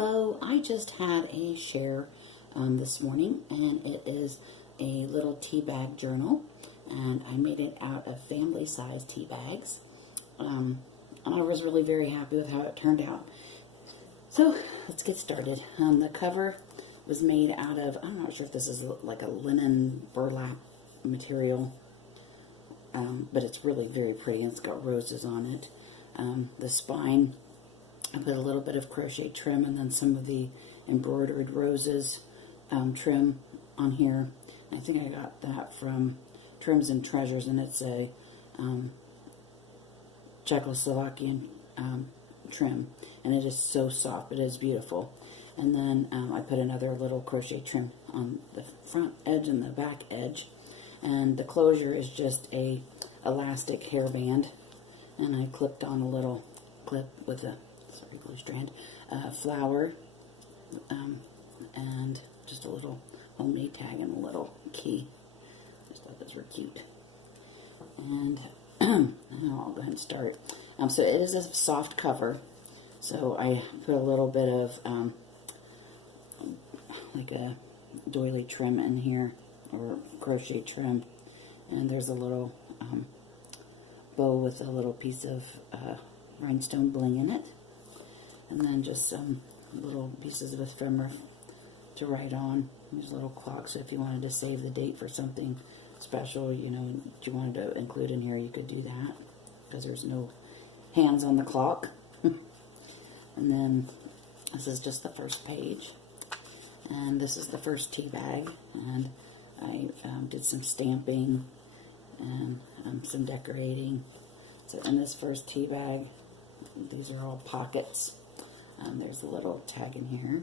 Hello, I just had a share this morning, and it is a little tea bag journal, and I made it out of family size tea bags. And I was really very happy with how it turned out. So let's get started. The cover was made out of, I'm not sure if this is like a linen burlap material, but it's really very pretty, and it's got roses on it. The spine, I put a little bit of crochet trim and then some of the embroidered roses trim on here. I think I got that from Trims and Treasures, and it's a Czechoslovakian trim, and it is so soft. It is beautiful. And then I put another little crochet trim on the front edge and the back edge, and the closure is just a elastic hairband, and I clipped on a little clip with a glue strand, flower, and just a little homemade tag and a little key. Just thought those were cute. And I'll go ahead and start. So it is a soft cover, so I put a little bit of like a doily trim in here, or crochet trim, and there's a little bow with a little piece of rhinestone bling in it. And then just some little pieces of ephemera to write on. There's a little clock, so if you wanted to save the date for something special, you know, that you wanted to include in here, you could do that, because there's no hands on the clock. And then this is just the first page. And this is the first tea bag. And I did some stamping and some decorating. So in this first tea bag, these are all pockets. There's a little tag in here,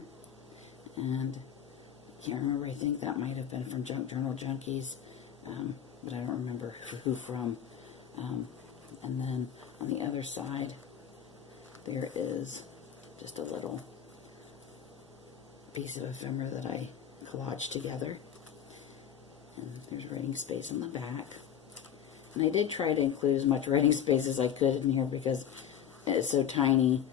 and I can't remember, I think that might have been from Junk Journal Junkies, but I don't remember who from. And then on the other side, there is just a little piece of ephemera that I collaged together, and there's writing space on the back. And I did try to include as much writing space as I could in here because it's so tiny.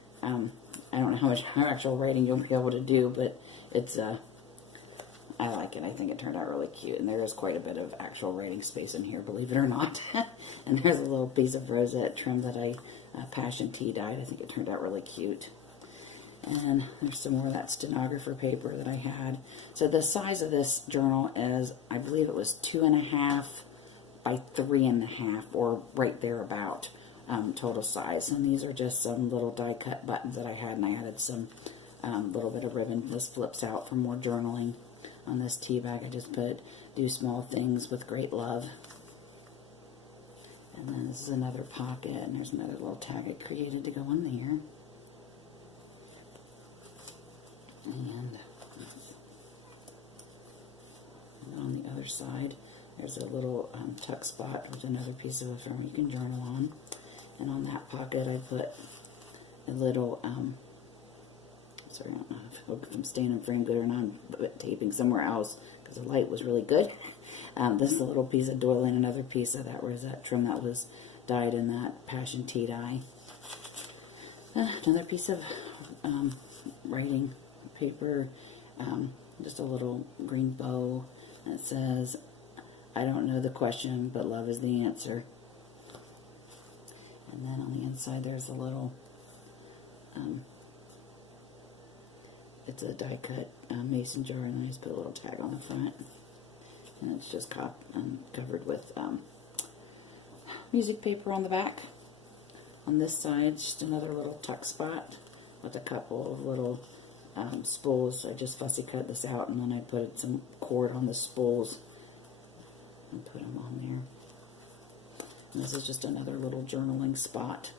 I don't know how much actual writing you'll be able to do, but it's, I like it. I think it turned out really cute, and there is quite a bit of actual writing space in here, believe it or not. And there's a little piece of rosette trim that I passion tea dyed. I think it turned out really cute. And there's some more of that stenographer paper that I had. So the size of this journal is, I believe it was 2.5 by 3.5, or right there about. Total size. And these are just some little die cut buttons that I had, and I added some little bit of ribbon. This flips out for more journaling. On this tea bag, I just put "Do small things with great love." And then this is another pocket, and there's another little tag I created to go in there. And on the other side, there's a little tuck spot with another piece of ephemera you can journal on. And on that pocket, I put a little, sorry, I don't know if I'm staying in frame good or not. I'm taping somewhere else because the light was really good. This is a little piece of doily and another piece of that rosette trim that was dyed in that passion tea dye. Another piece of writing paper, just a little green bow that says, "I don't know the question, but love is the answer." And then on the inside, there's a little, it's a die cut mason jar, and I just put a little tag on the front. And it's just covered with music paper on the back. On this side, just another little tuck spot with a couple of little spools. I just fussy cut this out, and then I put some cord on the spools and put them on there. And this is just another little journaling spot.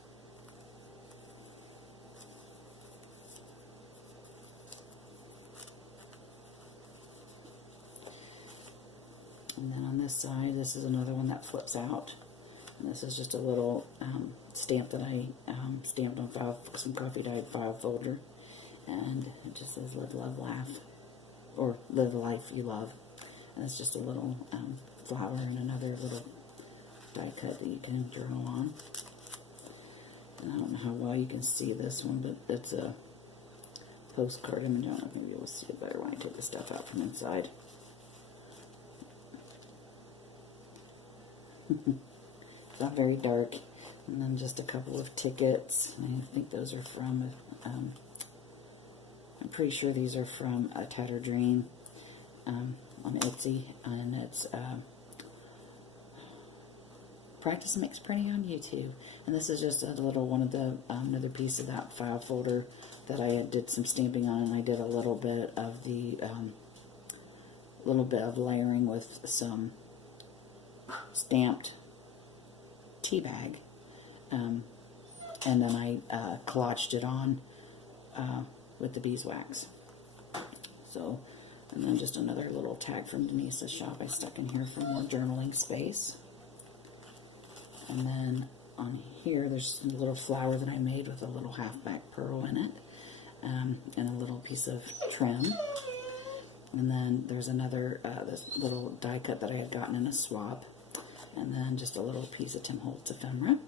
And then on this side, this is another one that flips out. And this is just a little stamp that I stamped on some coffee dyed file folder. And it just says "Live, Love, Laugh," or "Live the life you love." And it's just a little flower and another little die cut that you can journal on. And I don't know how well you can see this one, but it's a postcard image. I don't know if maybe you'll see it better when I take the stuff out from inside. It's not very dark. And then just a couple of tickets. I think those are from, I'm pretty sure these are from A Tattered Dream on Etsy. And it's Practice Makes Pretty on YouTube. And this is just a little one of the, another piece of that file folder that I did some stamping on. And I did a little bit of the, layering with some stamped Teabag. And then I collaged it on with the beeswax. So, and then just another little tag from Denise's shop I stuck in here for more journaling space. And then on here, there's a little flower that I made with a little halfback pearl in it, and a little piece of trim. And then there's another, this little die cut that I had gotten in a swap. And then just a little piece of Tim Holtz ephemera.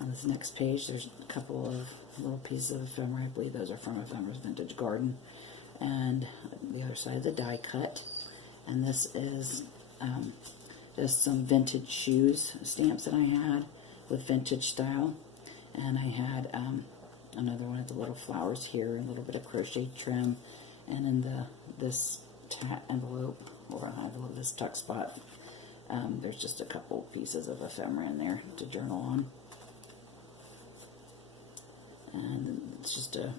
On this next page, there's a couple of little pieces of ephemera. I believe those are from Ephemera's Vintage Garden. And the other side of the die cut. And this is just some vintage shoes stamps that I had with vintage style. And I had another one of the little flowers here, a little bit of crochet trim. And in this envelope, or envelope, this tuck spot, there's just a couple pieces of ephemera in there to journal on. And it's just a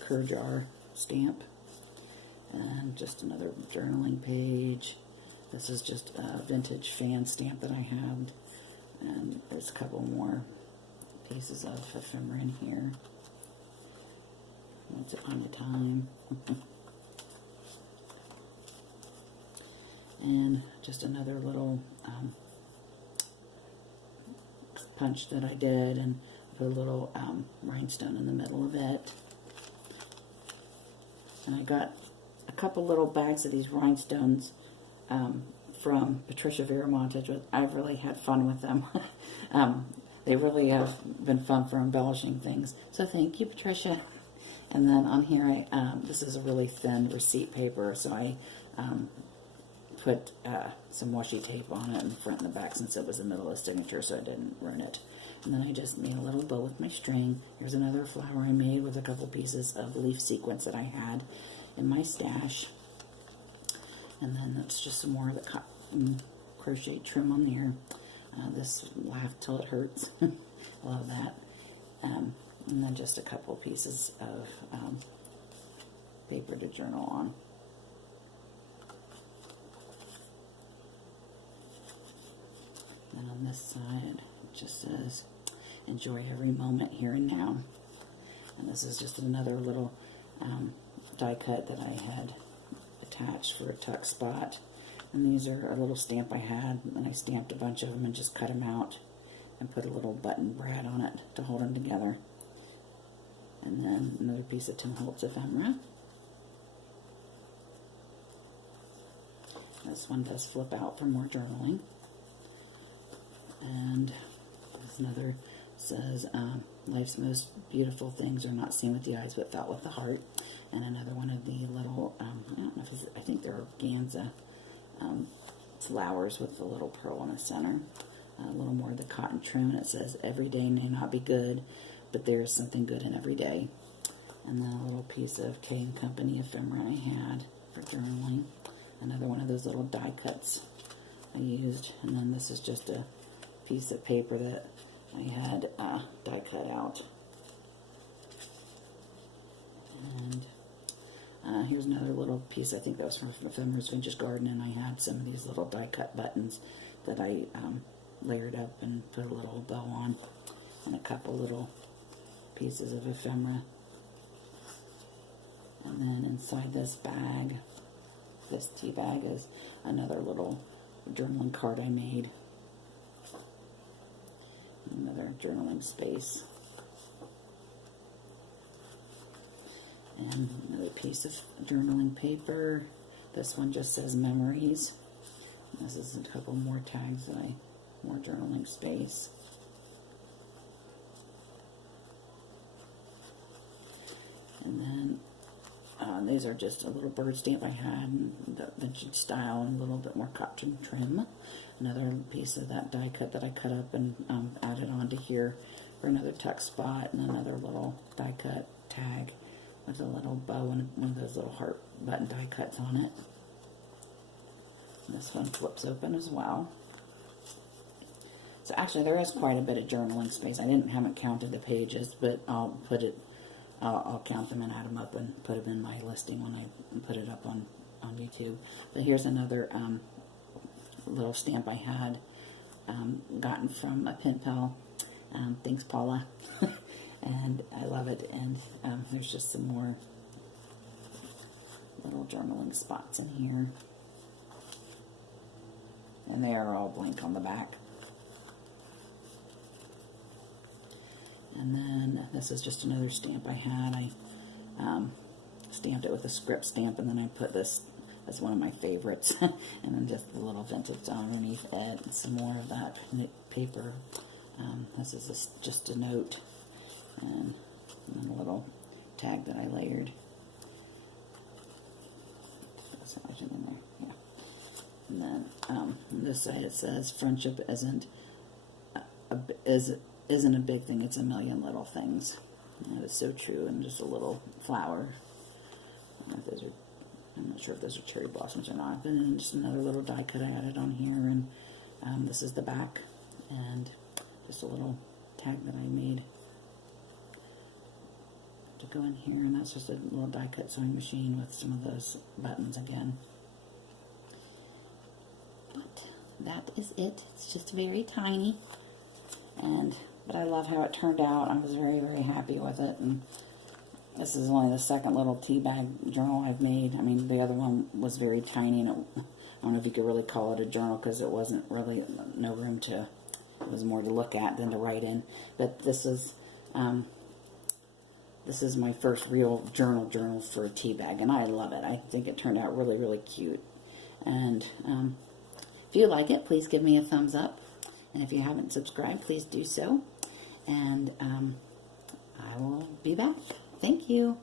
cur jar stamp. And just another journaling page. This is just a vintage fan stamp that I have. And there's a couple more pieces of ephemera in here. Once upon a time. And just another little punch that I did, and put a little rhinestone in the middle of it. And I got a couple little bags of these rhinestones from Patricia Viramontage. I've really had fun with them. They really have been fun for embellishing things. So thank you, Patricia. And then on here, this is a really thin receipt paper, so I put some washi tape on it in the front and the back since it was the middle of the signature, so I didn't ruin it. And then I just made a little bow with my string. Here's another flower I made with a couple pieces of leaf sequence that I had in my stash. And then that's just some more of the cotton crochet trim on there. This Laugh Till It Hurts. Love that. And then just a couple pieces of paper to journal on. And on this side, it just says, enjoy every moment here and now. And this is just another little die cut that I had attached for a tuck spot. And these are a little stamp I had, and I stamped a bunch of them and just cut them out and put a little button brad on it to hold them together. And then another piece of Tim Holtz ephemera. This one does flip out for more journaling. And there's another, says, life's most beautiful things are not seen with the eyes but felt with the heart. And another one of the little, I don't know if it's, I think they're organza flowers with the little pearl in the center. A little more of the cotton trim, and it says, every day may not be good, but there is something good in every day. And then a little piece of K & Company ephemera I had for journaling. Another one of those little die cuts I used. And then this is just a piece of paper that I had die cut out. And here's another little piece. I think that was from Ephemera's Vintage Garden, and I had some of these little die cut buttons that I layered up and put a little bow on, and a couple little pieces of ephemera. And then inside this bag, this tea bag, is another little journaling card I made. Another journaling space. And another piece of journaling paper. This one just says memories. This is a couple more tags that more journaling space. And then these are just a little bird stamp I had, and the vintage style, and a little bit more cotton trim. Another piece of that die cut that I cut up and added onto here for another tuck spot, and another little die cut tag with a little bow and one of those little heart button die cuts on it. This one flips open as well. So actually there is quite a bit of journaling space. I haven't counted the pages, but I'll count them and add them up and put them in my listing when I put it up on YouTube. But here's another little stamp I had gotten from a pen pal. Thanks, Paula. And I love it. And there's just some more little journaling spots in here. And they are all blank on the back. And then this is just another stamp I had. I stamped it with a script stamp, and then I put this as one of my favorites. And then just the little vintage underneath it, and some more of that paper. This is just a note, and then a little tag that I layered. That's in there, yeah. And then on this side it says, "Friendship isn't a big thing, it's a million little things." And that is so true. And just a little flower. I don't know if those are, I'm not sure if those are cherry blossoms or not. And then just another little die cut I added on here, and this is the back, and just a little tag that I made to go in here, and that's just a little die cut sewing machine with some of those buttons again. But that is it. It's just very tiny, but I love how it turned out. I was very, very happy with it. And this is only the second little tea bag journal I've made. I mean, the other one was very tiny, and I don't know if you could really call it a journal because it wasn't really no room to. It was more to look at than to write in. But this is my first real journal for a tea bag, and I love it. I think it turned out really, really cute. And if you like it, please give me a thumbs up. And if you haven't subscribed, please do so. And I will be back. Thank you.